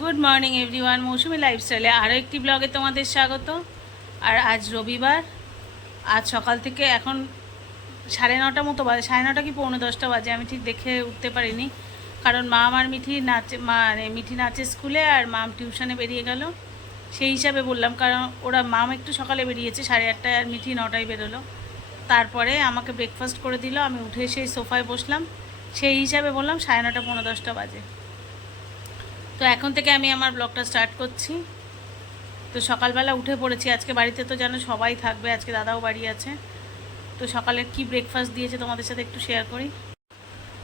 Good morning everyone মৌসুমি লাইফস্টাইলে আরও একটি ব্লগে তোমাদের স্বাগত। আর আজ রবিবার, আজ সকাল থেকে এখন সাড়ে নটা মতো বাজে, সাড়ে নটা কি পৌনে দশটা বাজে, আমি ঠিক দেখে উঠতে পারিনি। কারণ মা আমার মিঠি নাচে মানে মিঠি নাচে স্কুলে আর মাম টিউশনে বেরিয়ে গেল। সেই হিসাবে বললাম, কারণ ওরা, মাম একটু সকালে বেরিয়েছে, সাড়ে আটটায় আর মিঠি নটায় বেরোলো। তারপরে আমাকে ব্রেকফাস্ট করে দিল, আমি উঠে সেই সোফায় বসলাম। সেই হিসাবে বললাম সাড়ে নটা পৌনে দশটা বাজে। তো এখন থেকে আমি আমার ব্লগটা স্টার্ট করছি। তো সকালবেলা উঠে পড়েছি। আজকে বাড়িতে তো যেন সবাই থাকবে, আজকে দাদাও বাড়ি আছে। তো সকালে কি ব্রেকফাস্ট দিয়েছে তোমাদের সাথে একটু শেয়ার করি।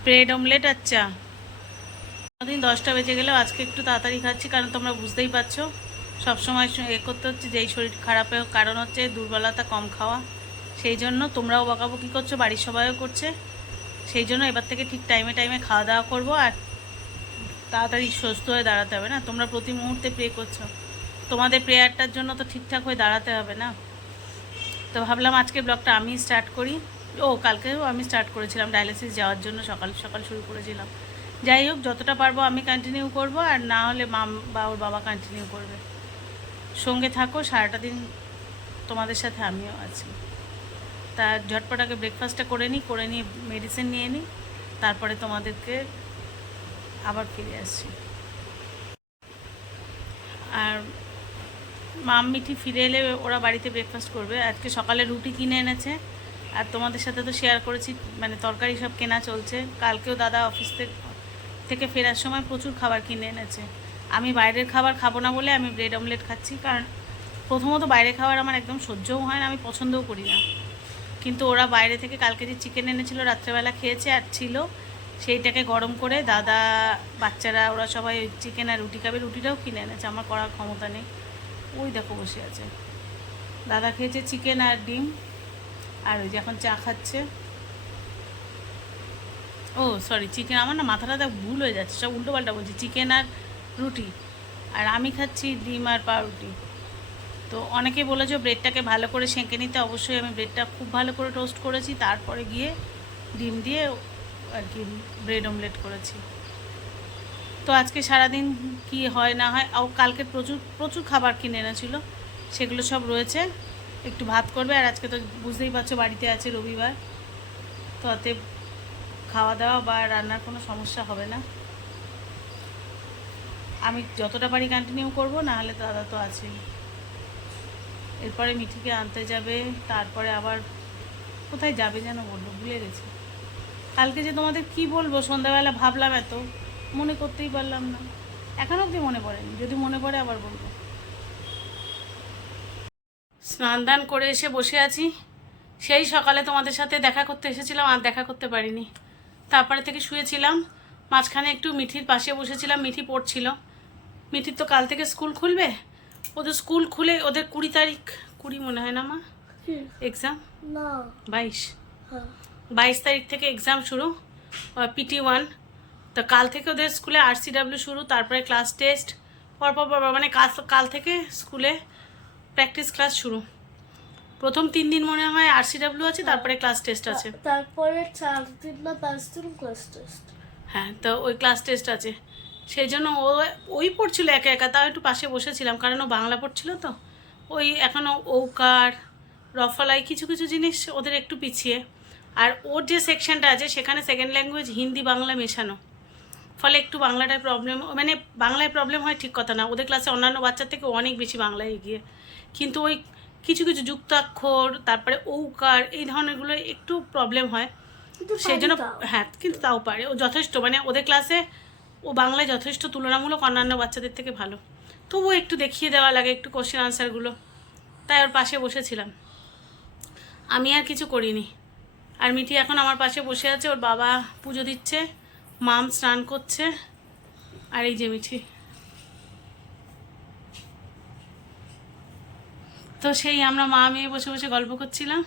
ব্রেড অমলেট আর চা। দিন দশটা বেজে গেলেও আজকে একটু তাড়াতাড়ি খাচ্ছি, কারণ তোমরা বুঝতেই পারছ, সবসময় এ করতে হচ্ছে, যেই শরীর খারাপের কারণ হচ্ছে দুর্বলতা কম খাওয়া। সেই জন্য তোমরাও বকাবকি করছ, বাড়ির সবাইও করছে। সেই জন্য এবার থেকে ঠিক টাইমে টাইমে খাওয়া দাওয়া করব, আর তাড়াতাড়ি সুস্থ হয়ে দাঁড়াতে হবে না। তোমরা প্রতি মুহূর্তে প্রে করছ। তোমাদের প্রেয়ারটার জন্য তো ঠিকঠাক হয়ে দাঁড়াতে হবে না। তো ভাবলাম আজকে ব্লগটা আমি স্টার্ট করি। ও, কালকেও আমি স্টার্ট করেছিলাম ডায়ালিসিস যাওয়ার জন্য, সকাল সকাল শুরু করেছিলাম। যাই হোক, যতটা পারব আমি কন্টিনিউ করব, আর না হলে মা বা ওর বাবা কন্টিনিউ করবে। সঙ্গে থাকো, সারাটা দিন তোমাদের সাথে আমিও আছি। তা ঝটপটাকে ব্রেকফাস্টটা করে নিই করে নিয়ে মেডিসিন নিয়ে নিই তারপরে তোমাদেরকে আবার ফিরে আসছি। আর মাম মিঠি ফিরে এলে ওরা বাড়িতে ব্রেকফাস্ট করবে। আজকে সকালে রুটি কিনে এনেছে। আর তোমাদের সাথে তো শেয়ার করেছি মানে তরকারি সব কেনা চলছে। কালকেও দাদা অফিস থেকে ফেরার সময় প্রচুর খাবার কিনে এনেছে। আমি বাইরের খাবার খাব না বলে আমি ব্রেড অমলেট খাচ্ছি। কারণ প্রথমত বাইরের খাবার আমার একদম সহ্যও হয় না, আমি পছন্দও করি না। কিন্তু ওরা বাইরে থেকে কালকে যে চিকেন এনেছিল, রাত্রেবেলা খেয়েছে আর ছিল সেইটাকে গরম করে দাদা, বাচ্চারা, ওরা সবাই চিকেন আর রুটি খাবে, রুটিটাও কিনে এনেছে, আমার করার ক্ষমতা নেই। ওই দেখো বসে আছে। দাদা খেয়েছে চিকেন আর ডিম, আর ওই যে এখন চা খাচ্ছে। ও সরি চিকেন আমার না মাথাটা দেখ ভুল হয়ে যাচ্ছে, সব উল্টো পাল্টা বলছি চিকেন আর রুটি। আর আমি খাচ্ছি ডিম আর পাউরুটি। তো অনেকে বলেছে ব্রেডটাকে ভালো করে সেঁকে নিতে, অবশ্যই আমি ব্রেডটা খুব ভালো করে টোস্ট করেছি, তারপরে গিয়ে ডিম দিয়ে আর কি, ব্রেড অমলেট করেছি। তো আজকে সারাদিন কি হয় না হয়, ও কালকে প্রচুর প্রচুর খাবার কিনে এনেছিল। সেগুলো সব রয়েছে, একটু ভাত করবে। আর আজকে তো বুঝতেই পারছ বাড়িতে আছে রবিবার, তো অতএব খাওয়া দাওয়া বা রান্নার কোনো সমস্যা হবে না। আমি যতটা পারি কন্টিনিউ করব না হলে দাদা তো আছেই। এরপরে মিঠিকে আনতে যাবে, তারপরে আবার কোথায় যাবে যেন বলল, ভুলে গেছি। কালকে যে তোমাদের কি বলব সন্ধ্যাবেলা ভাবলাম এত মনে করতেই পারলাম না। এখন অবধি মনে পড়েনি যদি মনে পড়ে আবার বলব। স্নান দান করে এসে বসে আছি। সেই সকালে তোমাদের সাথে দেখা করতে এসেছিলাম আর দেখা করতে পারিনি। তারপরে থেকে শুয়েছিলাম মাঝখানে একটু মিঠির পাশে বসেছিলাম মিঠি পড়ছিল। মিঠির তো কাল থেকে স্কুল খুলবে। ওদের স্কুল খুলে ওদের কুড়ি তারিখ কুড়ি মনে হয় না মা? এক্সাম বাইশ। হ্যাঁ। বাইশ তারিখ থেকে এক্সাম শুরু পিটি ওয়ান তো কাল থেকে ওদের স্কুলে আরসিডাব্লিউ শুরু তারপরে ক্লাস টেস্ট পরপর পরপর মানে কাল কাল থেকে স্কুলে প্র্যাকটিস ক্লাস শুরু। প্রথম তিন দিন মনে হয় আরসিডাব্লিউ আছে তারপরে ক্লাস টেস্ট আছে। তারপরে চার দিন না পাঁচ দিন ক্লাস টেস্ট হ্যাঁ তো ওই ক্লাস টেস্ট আছে। সেই জন্য ও ওই পড়ছিল একা একা তাও একটু পাশে বসেছিলাম কারণ ও বাংলা পড়ছিল তো। ওই এখনও ঔকার রফলাই কিছু কিছু জিনিস ওদের একটু পিছিয়ে। আর ওর যে সেকশনটা আছে সেখানে সেকেন্ড ল্যাঙ্গুয়েজ হিন্দি বাংলা মেশানো। ফলে একটু বাংলাটায় প্রবলেম মানে বাংলায় প্রবলেম হয় ঠিক কথা না। ওদের ক্লাসে অন্যান্য বাচ্চার থেকে অনেক বেশি বাংলায় এগিয়ে। কিন্তু ওই কিছু কিছু যুক্তাক্ষর তারপরে ঔকার এই ধরনেরগুলো একটু প্রবলেম হয়। সেই জন্য হ্যাঁ কিন্তু তাও পারে। ও যথেষ্ট মানে ওদের ক্লাসে ও বাংলায় যথেষ্ট তুলনামূলক অন্যান্য বাচ্চাদের থেকে ভালো। তবুও একটু দেখিয়ে দেওয়া লাগে একটু কোশ্চেন আনসারগুলো তাই ওর পাশে বসেছিলাম। আমি আর কিছু করিনি। আর মিঠি এখন আমার পাশে বসে আছে, ওর বাবা পুজো দিচ্ছে, মাম স্নান করছে, আর এই যে মিঠি। তো সেই আমরা মা মেয়ে বসে বসে গল্প করছিলাম,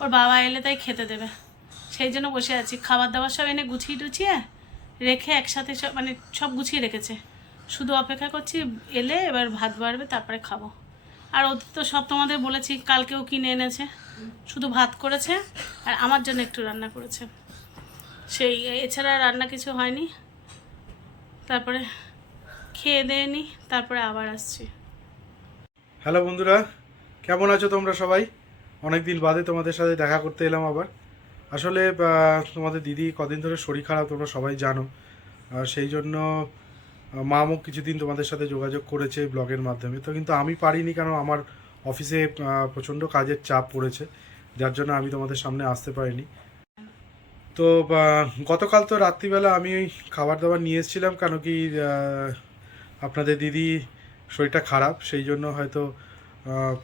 ওর বাবা এলে তাই খেতে দেবে। সেই জন্য বসে আছি। খাবার দাবার সব এনে গুছিয়ে টুছিয়ে রেখে একসাথে সব মানে সব গুছিয়ে রেখেছে। শুধু অপেক্ষা করছি, এলে এবার ভাত বাড়বে, তারপরে খাব। আর ওদের তো সব তোমাদের বলেছি, কালকেও কিনে এনেছে। শুধু ভাত করেছে আর আমার জন্য একটু রান্না করেছে। সেই, এছাড়া রান্না কিছু হয়নি। তারপরে খেয়ে দিয়ে নি, তারপরে আবার আসছি। হ্যালো বন্ধুরা, কেমন আছো তোমরা সবাই? অনেক দিন বাদে তোমাদের সাথে দেখা করতে এলাম আবার। আসলে তোমাদের দিদি কদিন ধরে শরীর খারাপ, তোমরা সবাই জানো। আর সেই জন্য মামও কিছুদিন তোমাদের সাথে যোগাযোগ করেছে ব্লগের মাধ্যমে। তো কিন্তু আমি পারিনি কারণ আমার অফিসে প্রচণ্ড কাজের চাপ পড়েছে, যার জন্য আমি তোমাদের সামনে আসতে পারিনি। তো গতকাল তো রাত্রিবেলা আমি খাবার দাবার নিয়ে এসেছিলাম, কেন কি আপনাদের দিদি শরীরটা খারাপ, সেই জন্য হয়তো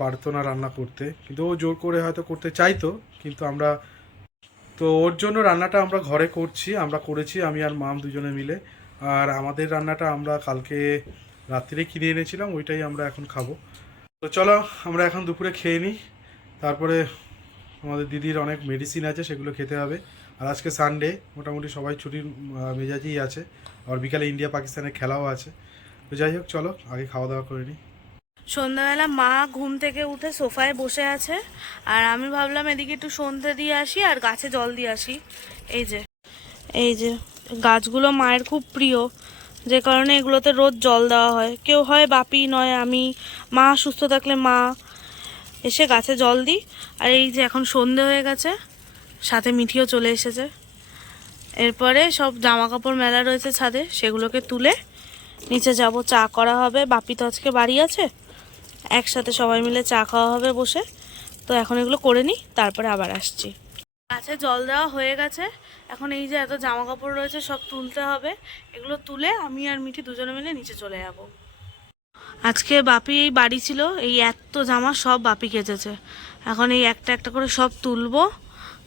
পারতো না রান্না করতে। কিন্তু ও জোর করে হয়তো করতে চাইতো, কিন্তু আমরা, তো ওর জন্য রান্নাটা আমরা ঘরে করছি, আমরা করেছি, আমি আর মাম দুজনে মিলে। আর আমাদের রান্নাটা আমরা কালকে রাত্রিরে কিনে এনেছিলাম, ওইটাই আমরা এখন খাব। তো চলো, আমরা এখন দুপুরে খেয়ে নিই। তারপরে আমাদের দিদির অনেক মেডিসিন আছে, সেগুলো খেতে হবে। আর আজকে সানডে মোটামুটি সবাই ছুটির মেজাজেই আছে। আর বিকালে ইন্ডিয়া পাকিস্তানের খেলাও আছে। তো যাই হোক, চলো, আগে খাওয়া দাওয়া করে নিই। সন্ধ্যাবেলা মা ঘুম থেকে উঠে সোফায় বসে আছে। আর আমি ভাবলাম এদিকে একটু সন্ধে দিয়ে আসি আর গাছে জল দিয়ে আসি। এই যে এই যে, গাছগুলো মায়ের খুব প্রিয়। যে কারণে এগুলোতে রোজ জল দেওয়া হয়। কেউ হয় বাপি, নয় আমি। মা সুস্থ থাকলে মা এসে গাছে জল দিই। আর এই যে এখন সন্ধে হয়ে গেছে, সাথে মিঠিও চলে এসেছে। এরপরে সব জামা কাপড় মেলা রয়েছে ছাদে, সেগুলোকে তুলে নিচে যাব। চা করা হবে। বাপি তো আজকে বাড়ি আছে। একসাথে সবাই মিলে চা খাওয়া হবে বসে। তো এখন এগুলো করে নিই, তারপরে আবার আসছি। গাছে জল দেওয়া হয়ে গেছে। এখন এই যে এত জামা কাপড় রয়েছে, সব তুলতে হবে। এগুলো তুলে আমি আর মিঠি দুজনে মিলে নিচে চলে যাব। আজকে বাপি এই বাড়ি ছিল, এই এত জামা সব বাপি কেচেছে। এখন এই একটা একটা করে সব তুলবো,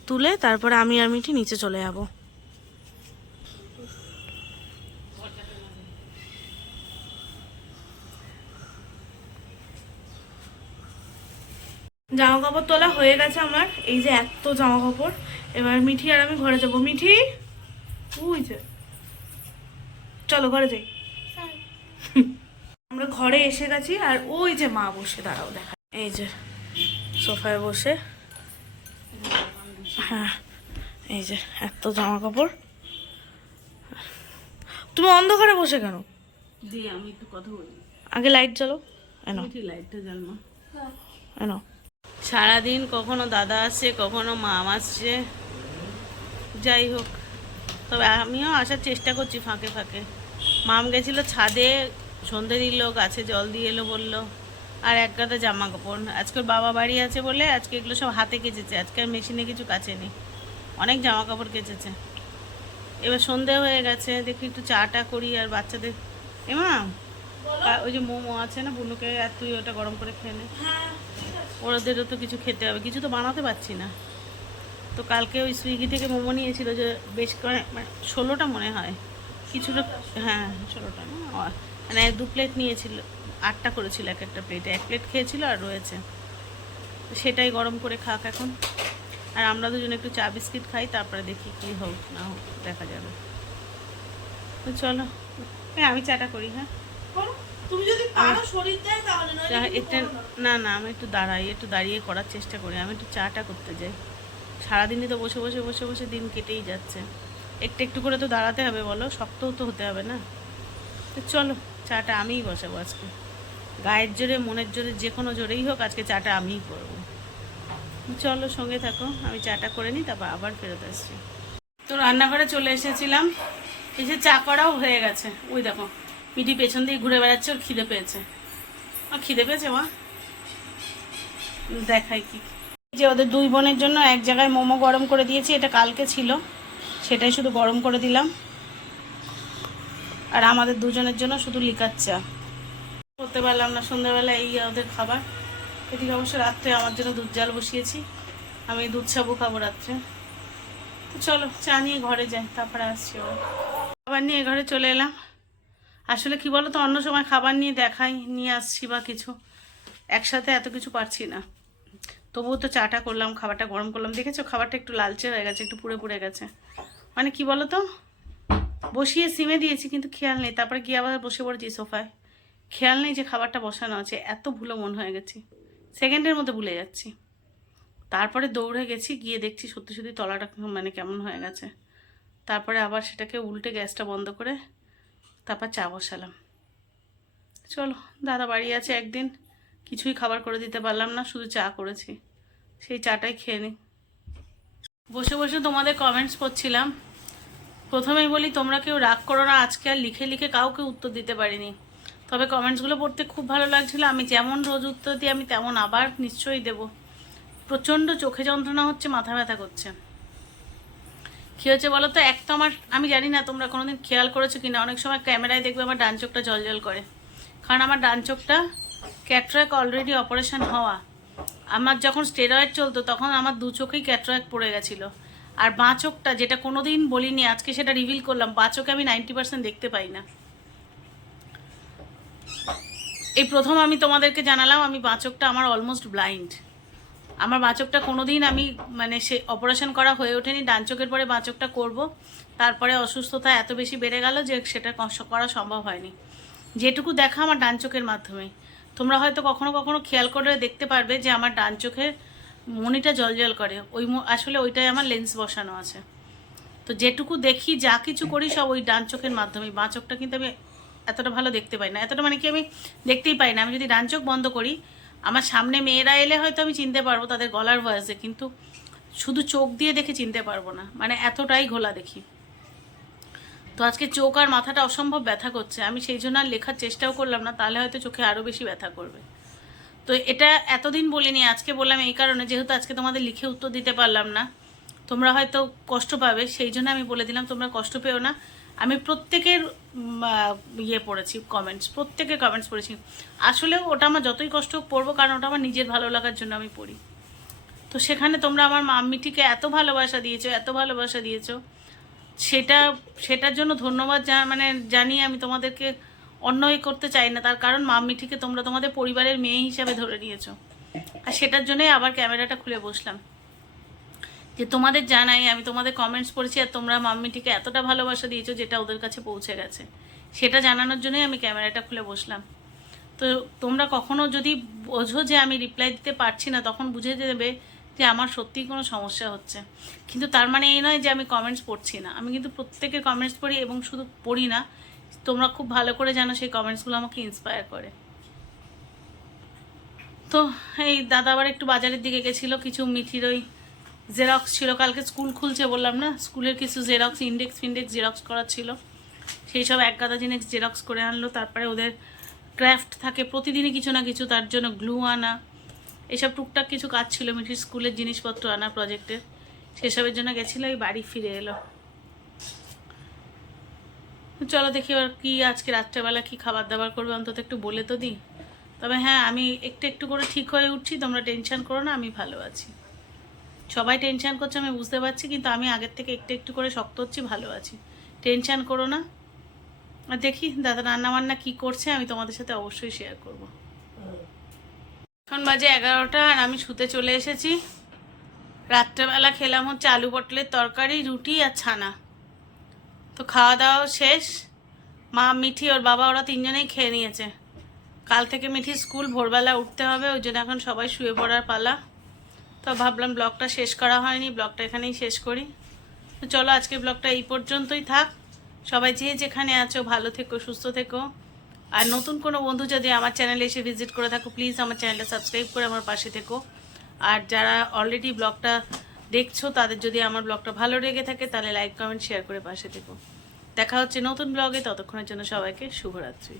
তুলে তারপরে আমি আর মিঠি নিচে চলে যাব। জামা কাপড় তোলা হয়ে গেছে আমার। এই যে এত জামা কাপড় এবার মিঠি আর আমি ঘরে যাব। মিঠি? ওই যে। চলো ঘরে যাই। আমরা ঘরে এসে গেছি আর ওই যে মা বসে দাঁড়াও দেখা। এই যে সোফায় বসে। হ্যাঁ এই যে এত জামা কাপড় তুমি অন্ধকারে বসে কেন? দি আমি একটু কথা বলি। আগে লাইট জ্বালো। এনো লাইটটা জ্বালমা এনো সারাদিন কখনো দাদা আসছে, কখনো মাম আসছে। যাই হোক, তবে আমিও আসার চেষ্টা করছি ফাঁকে ফাঁকে। মাম গেছিল ছাদে, সন্ধে দিল, গাছে জল দিয়ে এলো বলল, আর এক গাদা জামা কাপড়, আজকে ওর বাবা বাড়ি আছে বলে আজকে এগুলো সব হাতে কেচেছে, আজকে আর মেশিনে কিছু কাচেনি, অনেক জামা কাপড় কেচেছে। এবার সন্ধে হয়ে গেছে, দেখি একটু চাটা করি আর বাচ্চাদের। এমা ওই যে মোমো আছে না, বুনুকে আর তুই ওটা গরম করে খেয়ে নে। ওদেরও তো কিছু খেতে হবে। কিছু তো বানাতে পারছি না। তো কালকে ওই সুইগি থেকে মোমো নিয়েছিল যে বেশ করে মানে ষোলোটা মনে হয়। কিছুটা হ্যাঁ ষোলোটা না মানে দু প্লেট নিয়েছিল, আটটা করেছিল এক একটা প্লেটে এক প্লেট খেয়েছিল আর রয়েছে। সেটাই গরম করে খাক এখন। আর আমরা দুজন একটু চা বিস্কিট খাই, তারপরে দেখি কী হোক না হোক, দেখা যাবে। চলো হ্যাঁ আমি চাটা করি হ্যাঁ। তুমি যদি পারো শরীর দেয় তাহলে নয় চা একটু না। না আমি একটু দাঁড়াই একটু দাঁড়িয়ে করার চেষ্টা করি। আমি একটু চাটা করতে যাই। সারাদিনই তো বসে বসে বসে বসে দিন কেটেই যাচ্ছে। একটু একটু করে তো দাঁড়াতে হবে বলো শক্তও তো হতে হবে না। তো চলো চাটা আমিই বসাবো আজকে। গায়ের জোরে মনের জোরে যে কোনো জোরেই হোক আজকে চাটা আমিই করব। চলো সঙ্গে থাকো। আমি চাটা করে নিই তারপর আবার ফেরত আসছি। তো রান্নাঘরে চলে এসেছিলাম। এসে চা করাও হয়ে গেছে। ওই দেখো। মিটি পেছন দিয়ে ঘুরে বেড়াচ্ছে, ওর খিদে পেয়েছে। আর খিদে পেয়েছে, মা? দেখাই কি। যে ওদের দুই বোনের জন্য এক জায়গায় মোমো গরম করে দিয়েছি, এটা কালকে ছিল। সেটাই শুধু গরম করে দিলাম। আর আমাদের দুজনের জন্য শুধু লিকার চা। করতে পারলাম না সন্ধ্যাবেলা এই ওদের খাবার। এদিকে অবশ্য রাত্রে আমার জন্য দুধ জাল বসিয়েছি। আমি দুধ সাবু খাব রাত্রে। তো চলো, চা নিয়ে ঘরে যাই, তারপরে আসছি খাবার নিয়ে ঘরে চলে এলাম। আসলে কি বলো তো অন্য সময় খাবার নিয়ে দেখাই, নিয়ে আসছি বা কিছু, একসাথে এত কিছু পারছি না। তবুও তো চাটা করলাম, খাবারটা গরম করলাম। দেখেছ, খাবারটা একটু লালচে হয়ে গেছে, একটু পুড়ে পুড়ে গেছে। মানে কি বলো তো বসিয়ে সিমে দিয়েছি, কিন্তু খেয়াল নেই। তারপরে গিয়ে আবার বসে পড়েছি সোফায়। খেয়াল নেই যে খাবারটা বসানো আছে, এত ভুলো মন হয়ে গেছি। সেকেন্ডের মধ্যে ভুলে যাচ্ছি। তারপরে দৌড়ে গেছি, গিয়ে দেখছি সত্যি সত্যি তলাটা মানে কেমন হয়ে গেছে। তারপরে আবার সেটাকে উল্টে গ্যাসটা বন্ধ করে তারপর চা বসালাম। চলো, দাদা বাড়ি আছে একদিন, কিছুই খাবার করে দিতে পারলাম না, শুধু চা করেছি। সেই চাটাই খেয়ে নিই বসে বসে তোমাদের কমেন্টস করছিলাম প্রথমেই বলি, তোমরা কেউ রাগ করো না, আজকে আর লিখে লিখে কাউকে উত্তর দিতে পারিনি। তবে কমেন্টসগুলো পড়তে খুব ভালো লাগছিল, আমি যেমন রোজ উত্তর দিই, আমি তেমন আবার নিশ্চয়ই দেব। প্রচণ্ড চোখে যন্ত্রণা হচ্ছে, মাথা ব্যথা করছে। কী হচ্ছে বলো তো? এক তো আমার আমি জানি না তোমরা কোনোদিন খেয়াল করেছ কিনা। অনেক সময় ক্যামেরায় দেখবে আমার ডান চোখটা জল করে। কারণ আমার ডান চোখটা ক্যাট্রাক অলরেডি অপারেশন হওয়া। আমার যখন স্টেরয়েড চলতো, তখন আমার দু চোখেই ক্যাট্রাক পড়ে গেছিল। আর বাঁ চোখটা, যেটা কোনো দিন বলিনি, আজকে সেটা রিভিল করলাম, বাঁ চোখে আমি নাইনটি পার্সেন্ট দেখতে পাই না। এই প্রথম আমি তোমাদেরকে জানালাম, আমি বাঁ চোখটা আমার অলমোস্ট ব্লাইন্ড আমার বাঁ চোখটা কোনোদিন আমি মানে সে অপারেশন করা হয়ে ওঠেনি, ডান চোখের পরে বাঁ চোখটা করব। তারপরে অসুস্থতা এত বেশি বেড়ে গেল যে সেটা করা সম্ভব হয়নি। যেটুকু দেখা আমার ডান চোখের মাধ্যমে। তোমরা হয়তো কখনো কখনো খেয়াল করে দেখতে পারবে যে আমার ডান চোখে মনিটা জল করে। ওই আসলে ওইটাই আমার লেন্স বসানো আছে। তো যেটুকু দেখি, যা কিছু করি সব ওই ডান চোখের মাধ্যমে বাঁ চোখটা কিন্তু আমি এতটা ভালো দেখতে পাই না। এতটা মানে কি আমি দেখতেই পাই না। আমি যদি ডান চোখ বন্ধ করি আমার সামনে মেয়েরা এলে হয়তো আমি চিনতে পারব তাদের গলার ভয়েসে কিন্তু শুধু চোখ দিয়ে দেখে চিনতে পারব না। মানে এতটাই ঘোলা দেখি। তো আজকে চোখ আর মাথাটা অসম্ভব ব্যথা করছে। আমি সেই জন্য আর লেখার চেষ্টাও করলাম না, তাহলে হয়তো চোখে আরও বেশি ব্যথা করবে। তো এটা এতদিন বলিনি, আজকে বললাম এই কারণে, যেহেতু আজকে তোমাদের লিখে উত্তর দিতে পারলাম না, তোমরা হয়তো কষ্ট পাবে। সেই জন্য আমি বলে দিলাম, তোমরা কষ্ট পেও না। আমি প্রত্যেকের ইয়ে পড়েছি কমেন্টস প্রত্যেকে কমেন্টস পড়েছি। আসলেও ওটা আমার যতই কষ্ট হোক পড়ব, কারণ ওটা আমার নিজের ভালো লাগার জন্য আমি পড়ি। তো সেখানে তোমরা আমার মাম্মিটিকে এত ভালোবাসা দিয়েছ, এত ভালোবাসা দিয়েছ, সেটা, সেটার জন্য ধন্যবাদ জা মানে জানিয়ে আমি তোমাদেরকে অন্যই করতে চাই না। তার কারণ মাম্মিটিকে তোমরা তোমাদের পরিবারের মেয়ে হিসাবে ধরে নিয়েছো। আর সেটার জন্যই আবার ক্যামেরাটা খুলে বসলাম। যে তোমাদের জানাই, আমি তোমাদের কমেন্টস পড়েছি আর তোমরা মাম্মিটিকে এতটা ভালোবাসা দিয়েছ যেটা ওদের কাছে পৌঁছে গেছে। সেটা জানানোর জন্যই আমি ক্যামেরাটা খুলে বসলাম। তো তোমরা কখনো যদি বোঝো যে আমি রিপ্লাই দিতে পারছি না, তখন বুঝে দেবে যে আমার সত্যিই কোনো সমস্যা হচ্ছে। কিন্তু তার মানে এই নয় যে আমি কমেন্টস পড়ছি না। আমি কিন্তু প্রত্যেকের কমেন্টস পড়ি এবং শুধু পড়ি না, তোমরা খুব ভালো করে জানো সেই কমেন্টসগুলো আমাকে ইন্সপায়ার করে। তো এই দাদা আবার একটু বাজারের দিকে গেছিল, কিছু মিঠির ওই জেরক্স ছিল, কালকে স্কুল খুলছে বললাম না? স্কুলের কিছু জেরক্স ইন্ডেক্স ফিন্ডেক্স জেরক্স করার ছিল। সেই সব এক গাদা জিনিস জেরক্স করে আনলো, তারপরে ওদের ক্রাফট থাকে, প্রতিদিনই কিছু না কিছু তার জন্য গ্লু আনা। এসব টুকটাক কিছু কাজ ছিল মিঠির স্কুলের জিনিসপত্র আনা প্রজেক্টের সেসবের জন্য গেছিল, এই বাড়ি ফিরে এলো। চলো দেখি আর কি আজকে রাত্রেবেলা কি খাবার দাবার করবে, অন্তত একটু বলে তো দিই। তবে হ্যাঁ আমি একটু একটু করে ঠিক হয়ে উঠছি, তোমরা টেনশন করো না, আমি ভালো আছি। সবাই টেনশন করছে, আমি বুঝতে পারছি, কিন্তু আমি আগের থেকে একটু একটু করে শক্ত হচ্ছি, ভালো আছি। টেনশন করো না। আর দেখি দাদা রান্না বান্না কী করছে, আমি তোমাদের সাথে অবশ্যই শেয়ার করব। এখন বাজে এগারোটা আর আমি শুতে চলে এসেছি। রাত্রেবেলা খেলাম হচ্ছে আলু পটলের তরকারি, রুটি আর ছানা। তো খাওয়া দাওয়া শেষ। মা, মিঠি, ওর বাবা, ওরা তিনজনেই খেয়ে নিয়েছে। কাল থেকে মিঠি স্কুল, ভোরবেলা উঠতে হবে, ওই জন্য এখন সবাই শুয়ে পড়ার পালা। তো ভাবলাম ব্লগটা শেষ করা হয়নি, ব্লগটা এখানেই শেষ করি। তো চলো আজকে ব্লগটা এই পর্যন্তই থাক। সবাই যে যেখানে আছো, ভালো থেকো, সুস্থ থেকো। আর নতুন কোনো বন্ধু যদি আমার চ্যানেলে এসে ভিজিট করে থাকো, প্লিজ আমার চ্যানেলটা সাবস্ক্রাইব করে আমার পাশে থেকো। আর যারা অলরেডি ব্লগটা দেখছ, তাদের যদি আমার ব্লগটা ভালো লেগে থাকে, তাহলে লাইক কমেন্ট শেয়ার করে পাশে থেকো। দেখা হচ্ছে নতুন ব্লগে, ততক্ষণের জন্য সবাইকে শুভরাত্রি।